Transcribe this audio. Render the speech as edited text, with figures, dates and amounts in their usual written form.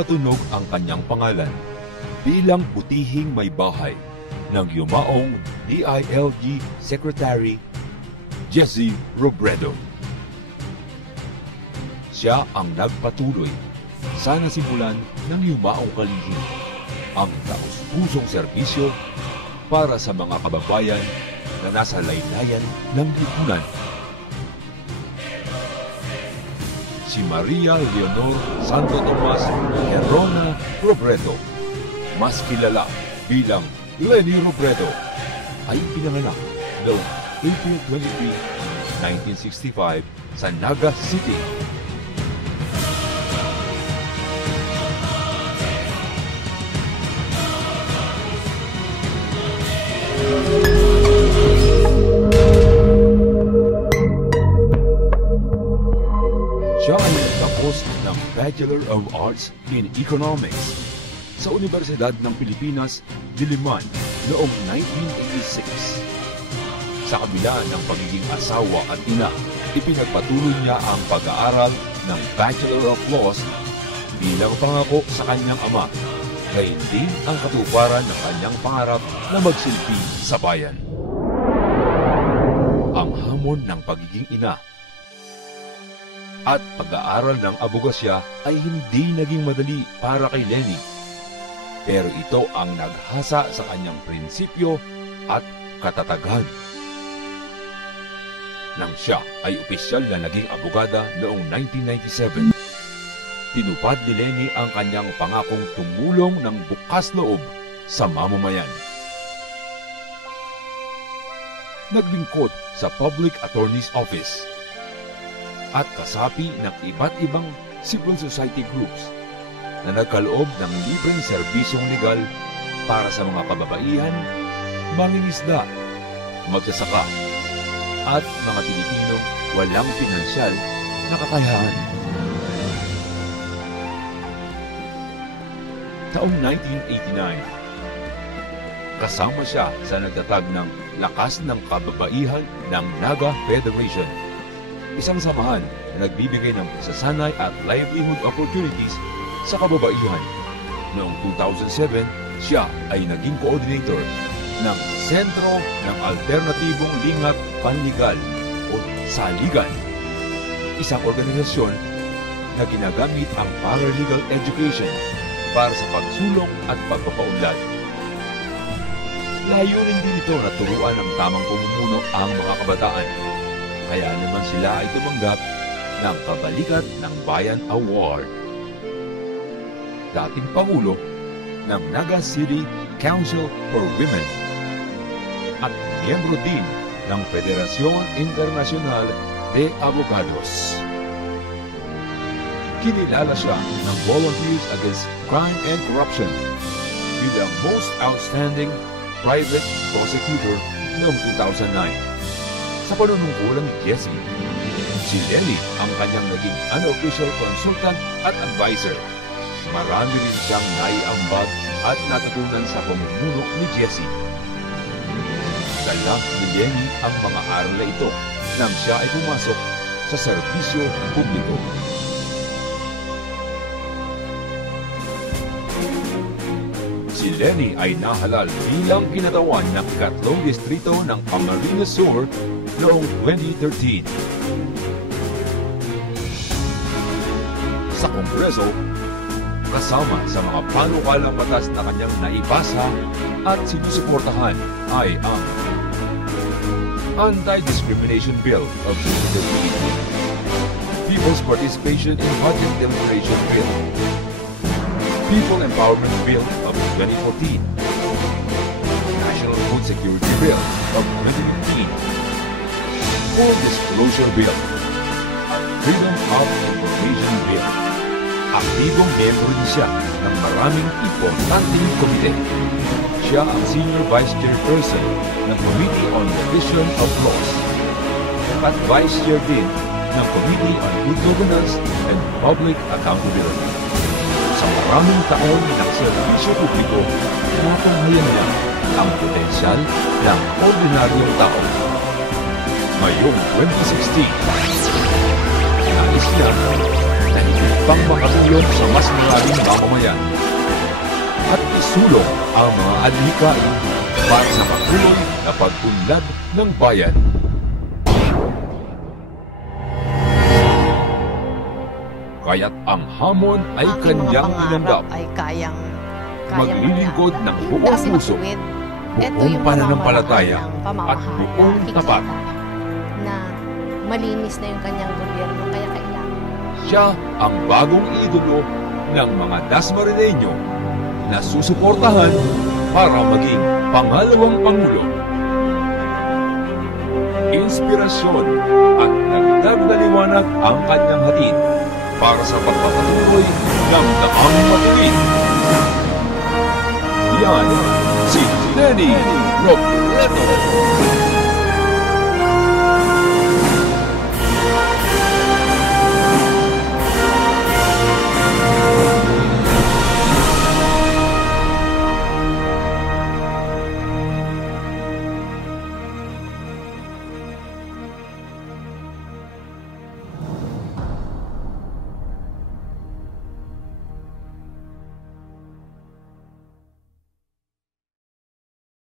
matunog ang kanyang pangalan bilang butihing may bahay ng yumaong DILG Secretary Jesse Robredo. Siya ang nagpatuloy sa nasimulan ng yumaong kalihim ang taus-pusong serbisyo para sa mga kababayan na nasa laylayan ng lipunan. Si Maria Leonor Santo Tomas Herona Robredo, mas kilala bilang Leni Robredo, ay pinanganak noong April 23, 1965 sa Naga City. Siya ay nagtapos ng Bachelor of Arts in Economics sa Universidad ng Pilipinas, Diliman noong 1986. Sa kabila ng pagiging asawa at ina, ipinagpatuloy niya ang pag-aaral ng Bachelor of Laws bilang pangako sa kanyang ama, gayon din ang katuparan ng kanyang pangarap na magsilbi sa bayan. Ang hamon ng pagiging ina at pag-aaral ng abogasya ay hindi naging madali para kay Leni. Pero ito ang naghasa sa kanyang prinsipyo at katataghan. Nang siya ay opisyal na naging abogada noong 1997, tinupad ni Leni ang kanyang pangakong tumulong ng bukas loob sa mamamayan. Naglingkod sa Public Attorney's Office at kasapi ng iba't ibang civil society groups na nagkaloob ng libreng serbisyong legal para sa mga kababaihan, mangingisda, magsasaka, at mga Pilipinong walang pinansyal na kakayahan. Taong 1989, kasama siya sa nagtatag ng Lakas ng Kababaihan ng Naga Federation, isang samahan na nagbibigay ng sasanay at livelihood opportunities sa kababaihan. Noong 2007, siya ay naging coordinator ng Sentro ng Alternatibong Lingat Panligal o Saligan, isang organisasyon na ginagamit ang paralegal education para sa pagsulong at pagpapaunlad. Layunin din ito na turuan ng tamang pamumuno ang mga kabataan. Kaya naman sila ay tumanggap ng Kabalikat ng Bayan Award. Dating Pangulo ng Naga City Council for Women at miyembro din ng Federación Internacional de Abogados. Kinilala siya ng Volunteers Against Crime and Corruption bilang Most Outstanding Private Prosecutor noong 2009. Sa panunungkulan ni Jesse, si Leni ang kanyang naging unofficial consultant at advisor. Marami rin siyang naiambag at natutunan sa pamumuno ni Jesse. Dala ni Leni ang mga aral na ito nang siya ay pumasok sa serbisyo publiko. Si Leni ay nahalal bilang kinatawan ng ikatlong distrito ng Camarines Sur noong 2013. Sa Kongreso, kasama sa mga panukalang batas na kanyang naipasa at sinusuportahan ay ang Anti-Discrimination Bill of 2013, People's Participation in Budget Deliberation Bill, People Empowerment Bill of 2014, National Food Security Bill of 2015, Full Disclosure Bill, at Freedom of Information Bill. Aktibong miyembro din siya ng maraming importanteng komite. Siya ang Senior Vice Chairperson ng Committee on Revision of Laws at Vice Chair din ng Committee on Good Governance and Public Accountability. Sa maraming taon ng serbisyo publiko, natunghayan niya ang potensyal ng ordinaryong tao. Ngayong 2016, nais niya na higit pang makatulong sa mas maraming mamamayan at isulong ang mga adhikain para sa patuloy na pag-unlad ng bayan. Kaya't ang hamon ay kanyang inanggap. Ay kayang Maglilingkod ng buong puso, buong pananampalataya at buong tapat. Na malinis na yung kanyang gobyerno, kaya kailangan. Siya ang bagong idolo ng mga Dasmariñeño na susuportahan para maging pangalawang pangulo. Inspirasyon at dagdag na liwanag ang kanyang hatid para sa pagpapatuloy ng daang matuwid. Yan si Lenny Robredo.